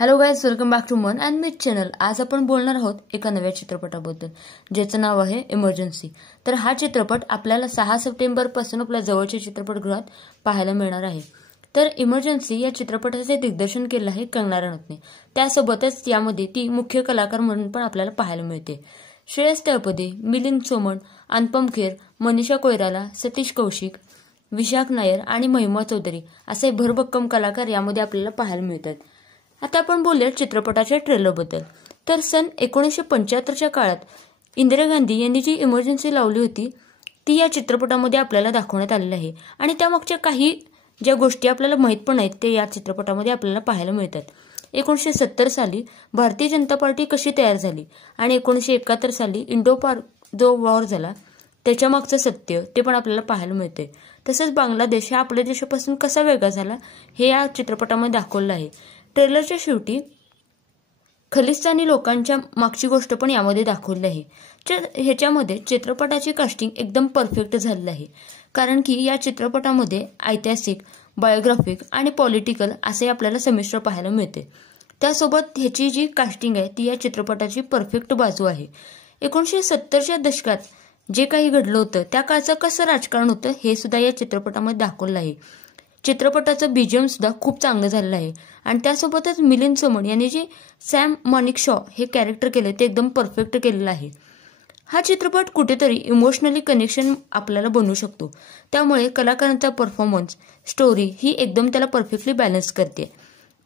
Hello guys, welcome back to Mann and Meet channel. आज आपण बोलणार आहोत एका नव्या चित्रपटाबद्दल ज्याचं नाव आहे इमर्जन्सी। तर हा चित्रपट आपल्याला 6 सप्टेंबर पासून आपल्या जवळच्या चित्रपटगृहात पाहायला मिळणार आहे। तर इमर्जन्सी या चित्रपटाचे दिग्दर्शन केले आहे कंगना रनौतने। त्यासोबतच यामध्ये ती मुख्य कलाकार म्हणून पण आपल्याला पाहायला मिळते। श्रेयस तळपदे, मिलिंद सोमण, अनुपम खेर, मनीषा कोइराला, सतीश कौशिक, विशाख नायर आणि महिमा चौधरी असे भरभक्कम कलाकार यामध्ये आपल्याला पाहायला मिळतात। आता आपण बोलूया चित्रपटाच्या ट्रेलरबद्दल। तर सन 1975च्या काळात इंदिरा गांधी यांनी जी इमर्जन्सी लावली होती ती या चित्रपटामध्ये आपल्याला दाखवण्यात आलेली आहे आणि त्यामागच्या काही ज्या गोष्टी आपल्याला माहित पण आहेत ते या चित्रपटामध्ये आपल्याला पाहायला मिळतात। 1970 साली भारतीय जनता पार्टी कशी तयार झाली आणि 1971 साली इंडो पाक जो वॉर झाला त्याच्या मागचं सत्य ते पण आपल्याला पाहायला मिळते। तसेच बांगलादेश हा आपल्या देशापासून कसा वेगळा झाला हे या चित्रपटामध्ये दाखवलं आहे। ट्रेलरच्या शेवटी खलिस्तानी लोकांच्या मागची गोष्ट पण यामध्ये दाखवली आहे। ह्याच्यामध्ये चित्रपटाची कास्टिंग एकदम परफेक्ट झालेली आहे, कारण की या चित्रपटामध्ये ऐतिहासिक, बायोग्राफिक आणि पॉलिटिकल असे आपल्याला संमिश्र पाहायला मिळते। त्यासोबत ह्याची जी कास्टिंग आहे ती या चित्रपटाची परफेक्ट बाजू आहे। 1970च्या दशकात जे काही घडलं होतं त्या काळचं कसं राजकारण होतं हे सुद्धा या चित्रपटामध्ये दाखवलं आहे। चित्रपटाचं बीजीएम सुद्धा खूप चांगलं झालेलं आहे आणि त्यासोबतच मिलिंद सोमण यांनी जे सॅम माणिकशॉ हे कॅरेक्टर केले ते एकदम परफेक्ट केलेलं आहे। हा चित्रपट कुठेतरी इमोशनली कनेक्शन आपल्याला बनवू शकतो, त्यामुळे कलाकारांचा परफॉर्मन्स, स्टोरी ही एकदम त्याला परफेक्टली बॅलन्स करते।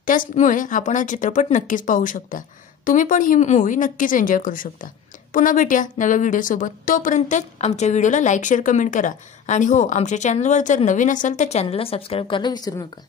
त्यामुळे आपण हा चित्रपट नक्कीच पाहू शकता। तुम्ही पण ही मूवी नक्कीच एन्जॉय करू शकता। पुन्हा भेटूया नव्या व्हिडिओसोबत। तोपर्यंत आमच्या व्हिडिओला लाईक, शेअर, कमेंट करा आणि हो, आमच्या चॅनलवर जर नवीन असाल तर चॅनलला सबस्क्राईब करायला विसरू नका।